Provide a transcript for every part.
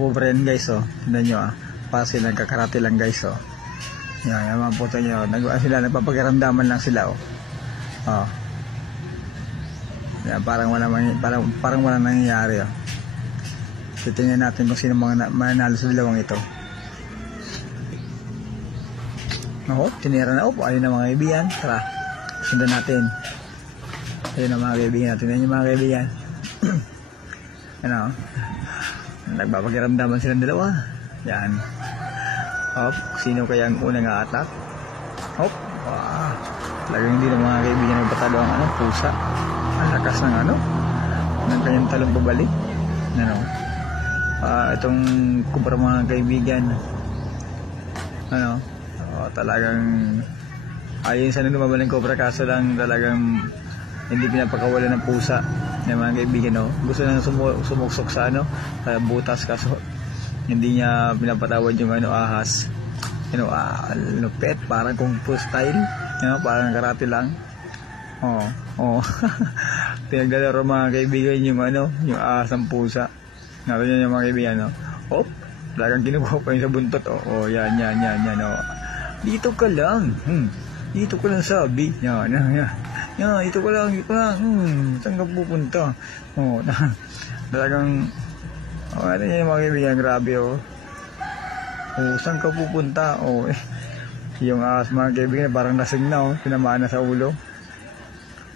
pobre yan guys, oh. Tignan nyo, ah. Para silang kakarate lang guys, oh. Yan, yung mga puto nyo. Nagpapagaramdaman lang sila, oh. Oh. Yan, parang walang nangyayari, oh. Titingnan natin kung sino mga mananalo sa dalawang ito. Ako, tinira na, oh. Ayun na mga kaibigan. Tara, sundan natin. Ayun na mga kaibigan natin. Ayun yung mga kaibigan. Ano, nagpapakiramdaman silang dalawa. Yan. Hop, sino kaya ang unang a-attack? Hop, talagang hindi na mga kaibigan nagpatalo ang ano, pusa. Ang lakas ng ano, ng kanyang talong pabalik. Ano, itong kubra mga kaibigan. Ano, talagang ayun sa lumabas ng cobra, kaso lang talagang hindi pinapakawala ng pusa ng mga kaibigan, no? Gusto na sumuksok sa ano, sa butas, kaso hindi niya pinapatawad yung ano, ahas. You know, lupet, parang kung fu style, you know, parang karate lang. Pinaglalaro mga kaibigan yung ano, yung ahas ng pusa. Nato niyo yung mga kaibigan, no? Hop, talagang kinukuha pa yung sa buntot, oh. Yan, oh. Dito ka lang, dito ka lang sabi, yan. Ito ko lang, saan ka pupunta? Talagang, ano yun mga kaibigan, grabe, oh. Saan ka pupunta? Yung ahas mga kaibigan, parang lasing na, oh. Tinamaan na sa ulo.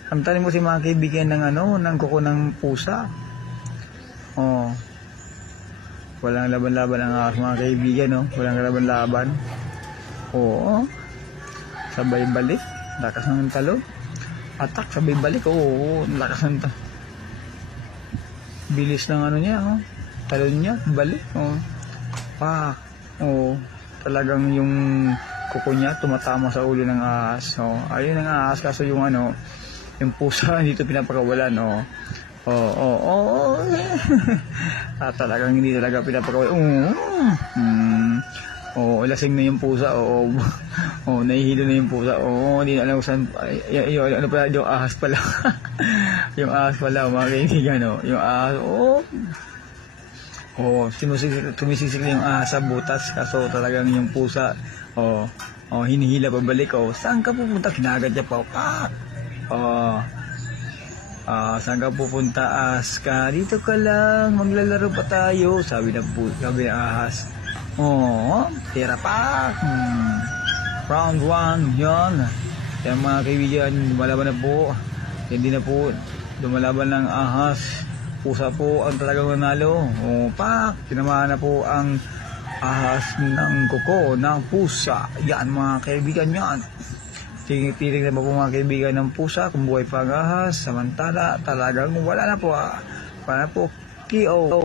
Amtanin mo si mga kaibigan ng ano, ng kuko ng pusa. Walang laban-laban ang ahas mga kaibigan, oh. Walang laban-laban. Sabay balik, lakas ng talo. Attack, sabay balik, lakas ng bilis ng ano niya, talon niya, balik, talagang yung kuko niya tumatama sa ulo ng ahas. Ayun ang ahas, kaso yung ano, yung pusa dito pinapakawalan, talagang hindi talaga pinapakawalan. Lasing na yung pusa, nahihilo na yung pusa, hindi na alam kung saan, ano pala, yung ahas pala. Yung ahas pala, mga kaibigan, yung ahas, tumisisik na yung ahas sa butas, kaso talagang yung pusa, hinihila pabalik, saan ka pupunta? Kinagat niya pa, saan ka pupunta, Aska? Dito ka lang, maglalaro pa tayo, sabi ng ahas. Tira pa. Round 1, yan. Kaya mga kaibigan, lumalaban na po. Hindi na po lumalaban ng ahas. Pusa po ang talagang nanalo. Tinamaan na po ang ahas ng kuko ng pusa. Yan mga kaibigan, yan. Titig na po mga kaibigan ng pusa kung buhay pa ang ahas. Samantala talagang wala na po. Para po KO.